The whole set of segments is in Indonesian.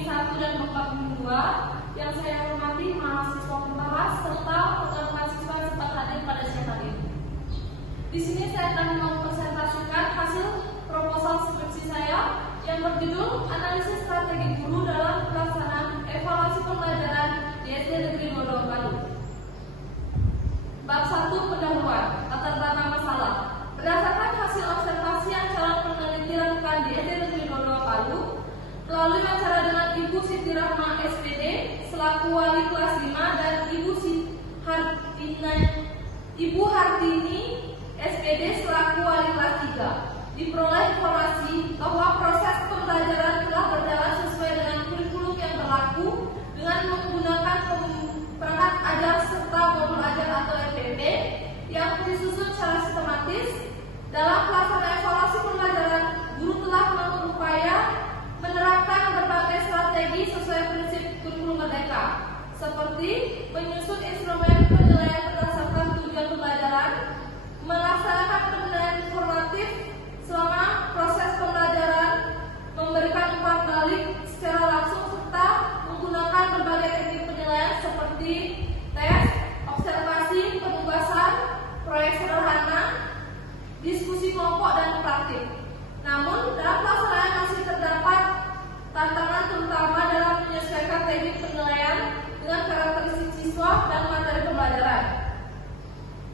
Bimbing 1 dan Bapak Bimbing 2 yang saya hormati mahasiswa pembahas serta program mahasiswa sempat hadir pada siang hari ini. Di sini saya akan mempresentasikan hasil proposal skripsi saya yang berjudul Analisis Strategi Guru dalam Pelaksanaan Evaluasi Pembelajaran di SD Negeri Godong Palu. Bab 1 pendahuluan, latar belakang masalah. Berdasarkan hasil observasi yang calon peneliti lakukan di SD Negeri Godong Palu melalui wawancara dengan Ibu Siti Rahma SPD selaku wali kelas 5 dan Ibu Hartini SPD selaku wali kelas 3, diperoleh informasi bahwa proses pembelajaran telah berjalan sesuai dengan kurikulum yang berlaku dengan menggunakan perangkat ajar serta modul ajar atau MPP yang disusun secara sistematis. Dalam pelaksanaan evaluasi pembelajaran, guru telah berupaya menerapkan berbagai strategi sesuai prinsip kurikulum merdeka, seperti menyusun instrumen penilaian berdasarkan tujuan pembelajaran, melaksanakan penilaian informatif selama proses pembelajaran, memberikan umpan balik secara langsung, serta menggunakan berbagai teknik penilaian seperti tes, observasi, penugasan, proyek sederhana, diskusi kelompok, dan praktik. Namun, dalam pelaksanaan masih terdapat tantangan terutama dalam menyesuaikan teknik penilaian dengan karakteristik siswa dan materi pembelajaran.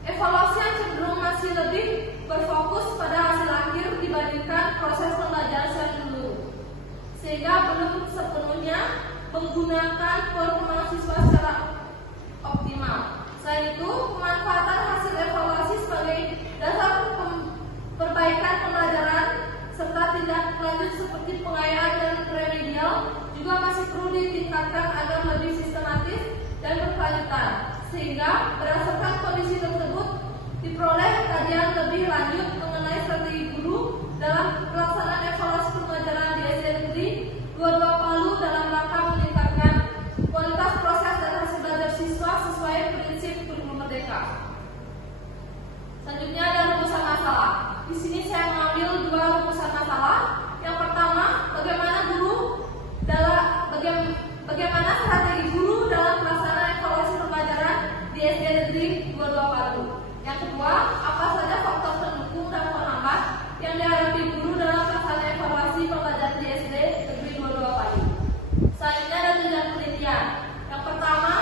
Evaluasi yang cenderung masih lebih berfokus pada hasil akhir dibandingkan proses pembelajaran secara menyeluruh, sehingga belum sepenuhnya menggunakan performa siswa secara optimal. Selain itu, pemanfaatan hasil evaluasi sebagai dasar perbaikan pembelajaran serta tindak lanjut seperti pengayaan dan remedial juga masih perlu ditingkatkan agar lebih sistematis dan berkelanjutan, sehingga berdasarkan kondisi tersebut diperoleh kajian lebih lanjut mengenai strategi guru dalam pelaksanaan evaluasi pembelajaran di SD Negeri 22 Palu dalam rangka meningkatkan kualitas proses dan hasil belajar siswa sesuai prinsip kurikulum merdeka. Selanjutnya ada rumusan masalah. Di sini saya mengambil dua rumusan masalah. Yang pertama, bagaimana strategi guru dalam pelaksanaan evaluasi pembelajaran di SD Negeri 22 Palu. Yang kedua, apa saja faktor pendukung dan penghambat yang dihadapi guru dalam pelaksanaan evaluasi pembelajaran di SD Negeri 22 Palu. Selanjutnya ada tujuan penelitian. Yang pertama,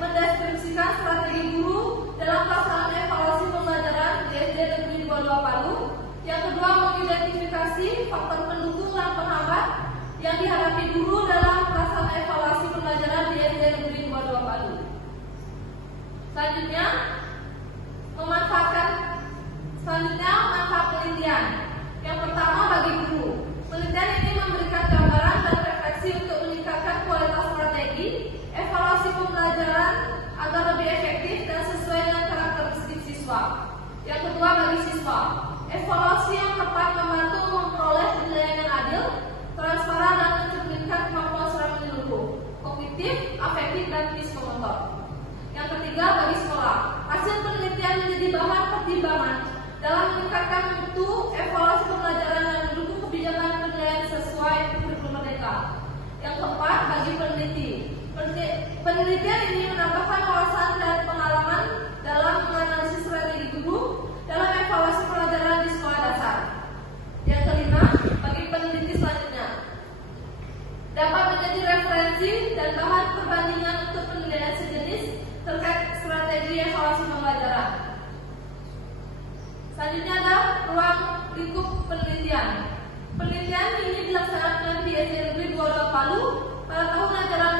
mendeskripsikan strategi guru dalam pelaksanaan evaluasi pembelajaran di SD Negeri 22 Palu. Yang kedua, mengidentifikasi faktor pendukung dan penghambat yang dihadapi guru dalam pelaksanaan evaluasi pembelajaran di SD Negeri 22 Palu. Selanjutnya, manfaat penelitian. Yang pertama, bagi guru. Penelitian ini memberikan gambaran dan refleksi untuk meningkatkan kualitas strategi evaluasi pembelajaran agar lebih efektif dan sesuai dengan karakteristik siswa. Yang kedua, bagi siswa. Evaluasi yang tepat membantu memperoleh penilaian yang adil, transparan, dan mencerminkan kemampuan secara menyeluruh, kognitif, afektif, dan psikomotor. Yang ketiga, bagi sekolah. Hasil penelitian menjadi bahan pertimbangan dalam meningkatkan mutu evaluasi pembelajaran dan mendukung kebijakan penilaian sesuai kurikulum merdeka. Yang keempat, bagi peneliti. Penelitian ini menambahkan wawasan dan pengalaman dalam menganalisis strategi guru dalam evaluasi pelajaran di sekolah dasar. Yang kelima, bagi peneliti selanjutnya, dapat menjadi referensi dan bahan perbandingan untuk penilaian sejenis terkait strategi evaluasi pembelajaran. Selanjutnya ada ruang lingkup penelitian. Penelitian ini dilaksanakan di SD Negeri 22 Palu pada tahun ajaran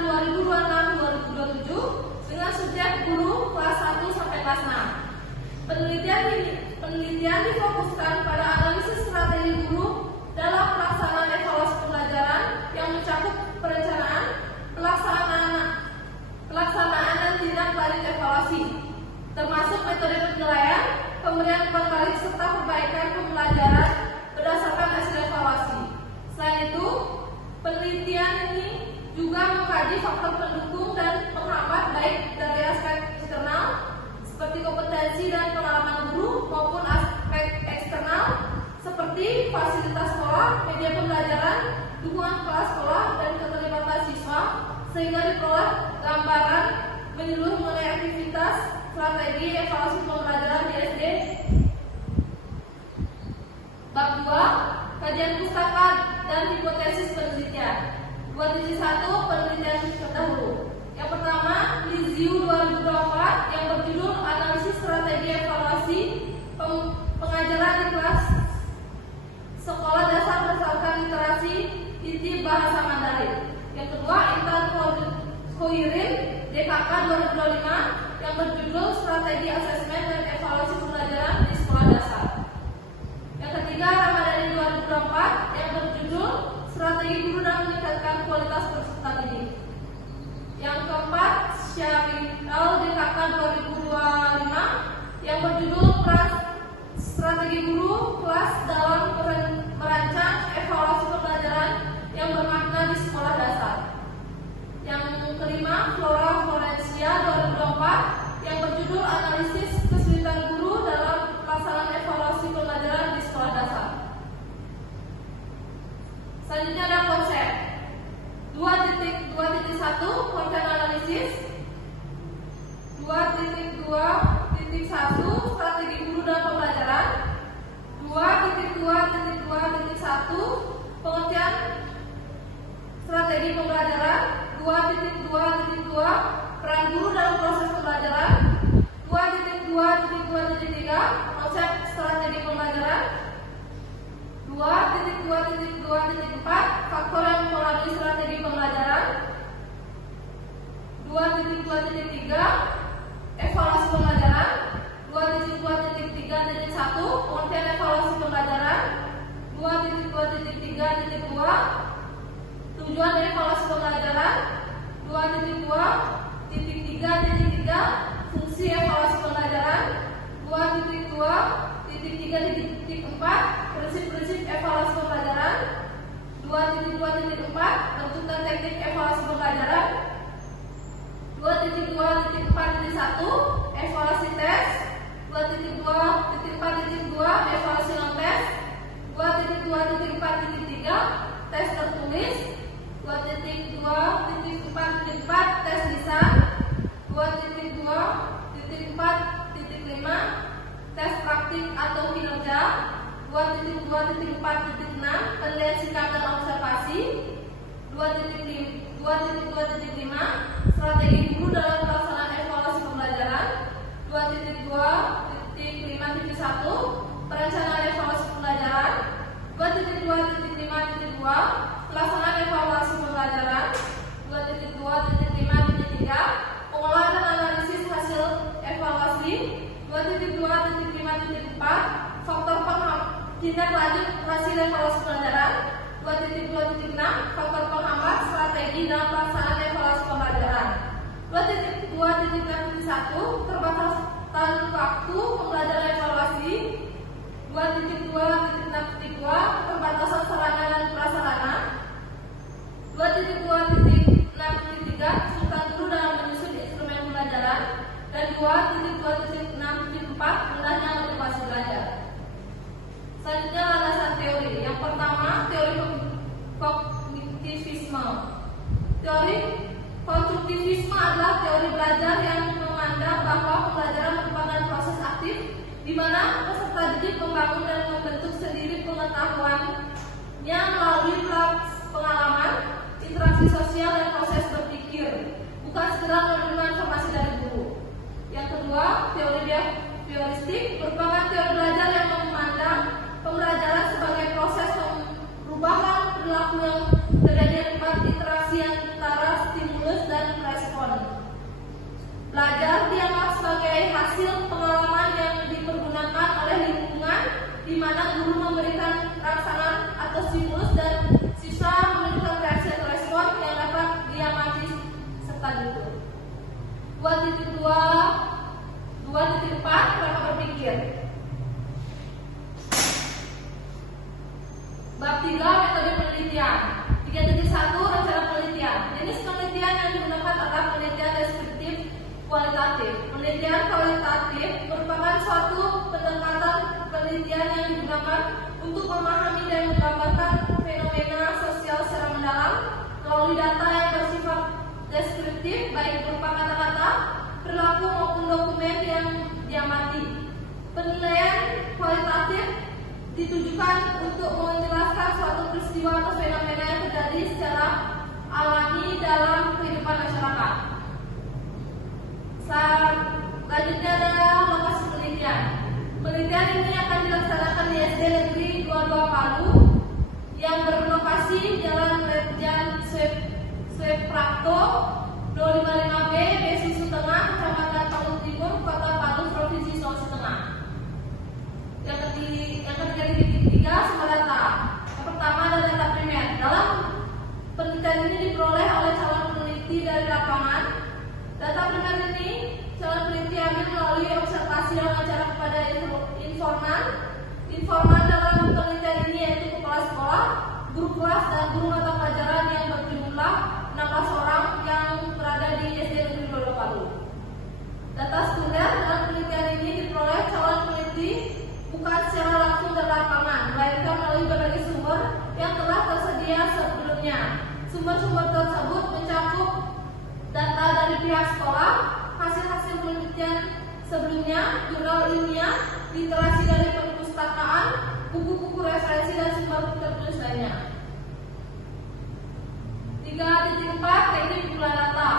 2026-2027 dengan subjek guru kelas 1 sampai kelas 6. Penelitian difokuskan pada analisis strategi guru dalam pelaksanaan evaluasi pembelajaran yang mencakup perencanaan, pelaksanaan dan tindak lanjut evaluasi, termasuk metode penilaian, pemberian umpan balik serta perbaikan pembelajaran berdasarkan hasil evaluasi. Selain itu, penelitian ini juga mengkaji faktor pendukung dan penghambat baik dari aspek internal seperti kompetensi dan pengalaman guru maupun aspek eksternal seperti fasilitas sekolah, media pembelajaran, dukungan kelas sekolah, dan keterlibatan memperoleh gambaran menyeluruh mengenai aktivitas, strategi, evaluasi pembelajaran di SD. Bab 2, kajian pustaka dan hipotesis penelitian. 2.1 penelitian terdahulu. Yang pertama, Liziu 2024 yang berjudul Analisis Strategi Evaluasi Pengajaran di Kelas Sekolah Dasar Berdasarkan Literasi Inti Bahasa Mandarin. Yang kedua, Intan Khoirin DKK 2025 yang berjudul Strategi Asesmen dan Evaluasi Pembelajaran di Sekolah Dasar. Yang ketiga, Ramadhani 2024 yang berjudul Strategi Guru dalam Meningkatkan Kualitas Peserta Didik. Yang keempat, Syarifal DKK 2025 yang berjudul Strategi Guru Kelas dalam Merancang Evaluasi Pembelajaran yang Bermakna di Sekolah Dasar. Yang kelima, Flora Florencia 2024 yang berjudul Analisis Kesulitan Guru dalam Pelaksanaan Evaluasi Pembelajaran di Sekolah Dasar. Selanjutnya ada konsep. 2.1 konten analisis. 2.2.1 strategi guru dalam pembelajaran. 2.2.2.1 pengertian strategi pembelajaran. 2.2.2 peran guru dalam proses pembelajaran. 2.2.2.3 konsep strategi pembelajaran. 2.2.2.4 faktor yang mempengaruhi strategi pembelajaran. 2.2.3 evaluasi pembelajaran. 2.2.3.1 pengertian evaluasi pembelajaran. 2.2.3.2 tujuan dari evaluasi pembelajaran. 2.2.3.3 fungsi evaluasi pembelajaran. 2.2.3.4 prinsip-prinsip evaluasi pembelajaran. 2.2.4 bentuk dan teknik evaluasi pembelajaran. 2.2.4.1 evaluasi tes. 2.2.4.2 evaluasi non tes. 2.2.4.3 tes tertulis. 2.2.4.4 tes lisan. 2.2.4.5 tes praktik atau kinerja. 2.2.4.6 penilaian sikap dan observasi. 2.2.5 strategi guru dalam pelaksanaan evaluasi pembelajaran. 2.2.5.1 perencanaan evaluasi pembelajaran. 2.2.5.2 pelaksanaan evaluasi pembelajaran. 2.2.5.3 pengolahan dan analisis hasil evaluasi. 2.2.5.4 faktor tindak lanjut hasil evaluasi pembelajaran. 2.2.6 faktor penghambat strategi dalam pelaksanaan evaluasi pembelajaran. 2.2.1 terbatasan waktu pembelajaran evaluasi. 2.2.2 keterbatasan sarana dan prasarana. 2.2.6.3 kesulitan guru dalam menyusun instrumen pembelajaran. Dan 2.2.6.4 rendahnya motivasi belajar. Selanjutnya landasan teori. Yang pertama, teori kognitivisme. Teori konstruktivisme adalah teori belajar yang memandang bahwa pembelajaran merupakan proses aktif di mana peserta didik membangun dan membentuk sendiri pengetahuannya melalui pengalaman, interaksi sosial dan proses berpikir, bukan sekedar menerima informasi dari guru. Yang kedua, teori behavioristik merupakan teori belajar yang memandang pembelajaran sebagai proses perubahan perilaku yang terjadi akibat interaksi antara stimulus dan respon. Belajar dianggap sebagai hasil pengalaman yang dipergunakan oleh lingkungan di mana guru memberikan rangsangan atau stimulus dan siswa menunjukkan reaksi atau respon yang dapat diamati serta diukur. 2.4 Cara berpikir. Bab 3 metode penelitian. 3.1 rencana penelitian. Jenis penelitian yang digunakan adalah penelitian deskriptif kualitatif. Penelitian kualitatif merupakan suatu pendekatan penelitian yang digunakan untuk memahami dan menggambarkan fenomena sosial secara mendalam melalui data yang bersifat deskriptif deskriptif baik berupa kata-kata, perilaku maupun dokumen yang diamati. Penilaian kualitatif ditujukan untuk menjelaskan suatu peristiwa atau fenomena yang terjadi secara alami dalam kehidupan masyarakat. Selanjutnya adalah lokasi penelitian. Penelitian ini akan dilaksanakan di SD Negeri 22 Palu yang berlokasi Jalan Ledjan Sweprakto 255B, Besusu Tengah, Kecamatan Palu Timur, Kota Palu, Provinsi Sulawesi Tengah. Yang ketiga, sumber data. Yang pertama adalah data primer. Dalam penelitian ini diperoleh oleh calon peneliti dari lapangan. Data primer ini calon peneliti ambil melalui observasi dan wawancara kepada informan. Informan dalam penelitian ini yaitu kepala sekolah, guru kelas, dan guru mata pelajaran yang berjumlah 16 orang yang berada di SD Negeri 22 Palu. Data sekunder dalam penelitian ini diperoleh calon peneliti bukan secara langsung dari lapangan, melainkan melalui berbagai sumber yang telah tersedia sebelumnya. Sumber-sumber tersebut mencakup data dari pihak sekolah, hasil-hasil penelitian sebelumnya, jurnal ilmiah, literasi dari perpustakaan, buku-buku referensi, dan sumber tertulis lainnya. 3.4 Teknik pengumpulan data.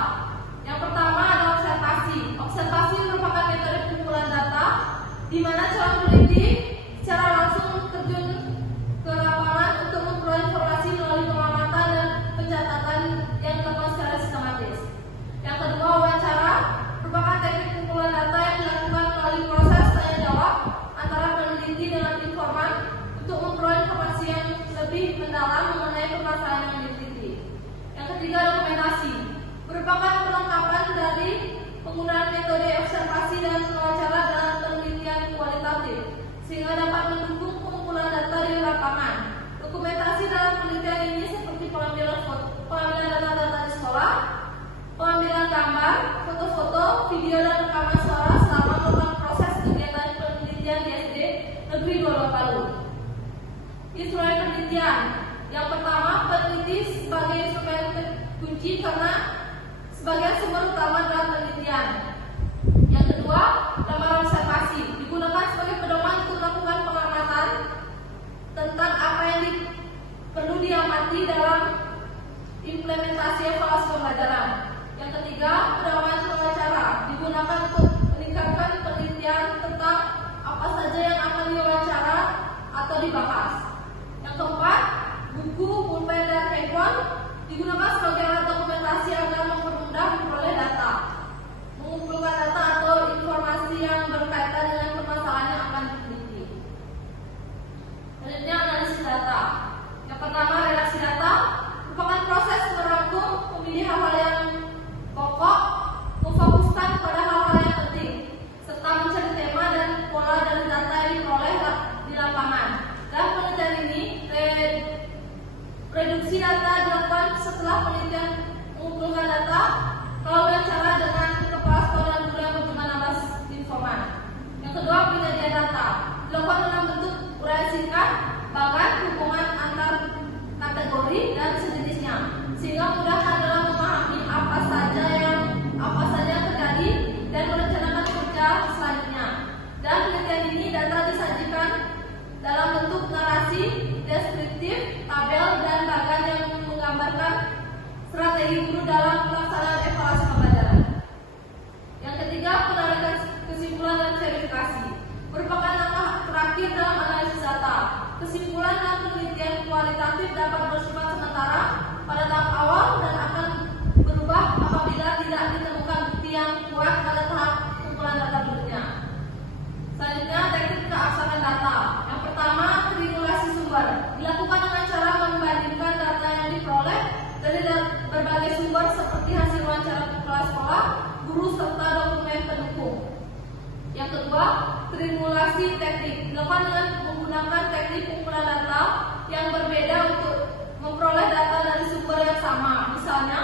Yang pertama adalah observasi. Observasi merupakan metode pengumpulan data di mana calon peneliti secara langsung terjun ke lapangan untuk memperoleh informasi melalui pengamatan dan pencatatan yang dilakukan secara sistematis. Yang kedua, wawancara merupakan teknik pengumpulan data yang dilakukan melalui proses tanya jawab antara peneliti dengan informan untuk memperoleh informasi yang lebih mendalam mengenai permasalahan yang diteliti. Yang ketiga, dokumentasi merupakan pelengkapan dari penggunaan metode observasi dan wawancara dalam penelitian kualitatif sehingga dapat mendukung pengumpulan data di lapangan. Dokumentasi dalam penelitian ini seperti pengambilan data-data di sekolah, pengambilan gambar, foto-foto, video, dan rekaman suara selama melakukan proses kegiatan penelitian di SD Negeri 22 Palu. Instrumen penelitian. Yang pertama, peneliti sebagai instrumen kunci karena sebagai sumber utama dalam penelitian. Yang kedua, gambar observasi digunakan sebagai pedoman untuk melakukan pengamatan tentang apa yang perlu diamati dalam implementasi evaluasi pembelajaran. Yang ketiga, pedoman wawancara digunakan untuk meningkatkan penelitian tentang apa saja yang akan diwawancara atau dibahas. Yang keempat, buku, pulpen, dan handphone digunakan sebagai alat dokumentasi agar mempermudah memperoleh data, mengumpulkan data atau informasi yang berkaitan dengan permasalahan yang akan diteliti. Selanjutnya, analisis data. Yang pertama, redaksi data merupakan proses merangkum, memilih hal-hal yang pokok, memfokuskan pada hal-hal yang penting, serta mencari tema dan pola dari data yang diperoleh di lapangan. Dan penelitian ini, reduksi data dilakukan setelah penelitian mengumpulkan data, lalu wawancara dengan kepala sekolah dan guru yang berjumlah 16 informan. Yang kedua, penyajian data dilakukan dalam bentuk uraian singkat, bahkan hubungan antar kategori dan sejenisnya, sehingga mudah dalam memahami apa saja yang terjadi dan merencanakan kerja selanjutnya. Dan penelitian ini data disajikan dalam bentuk narasi, deskriptif, tabel, dan bagan yang menggambarkan strategi guru dalam pelaksanaan evaluasi pembelajaran. Yang ketiga, penarikan kesimpulan dan verifikasi merupakan langkah terakhir dalam analisis data. Kesimpulan dan penelitian kualitatif dapat bersifat sementara pada tahap awal dan akan berubah apabila tidak ditemukan bukti yang kuat pada tahap kumpulan data berikutnya. Selanjutnya, teknik keabsahan data. Yang pertama, triangulasi sumber dilakukan dengan cara membandingkan data yang diperoleh dari berbagai sumber seperti hasil wawancara kepala sekolah, guru, serta dokumen pendukung. Yang kedua, triangulasi teknik dilakukan dengan menggunakan teknik pengumpulan data yang berbeda untuk memperoleh data dari sumber yang sama. Misalnya,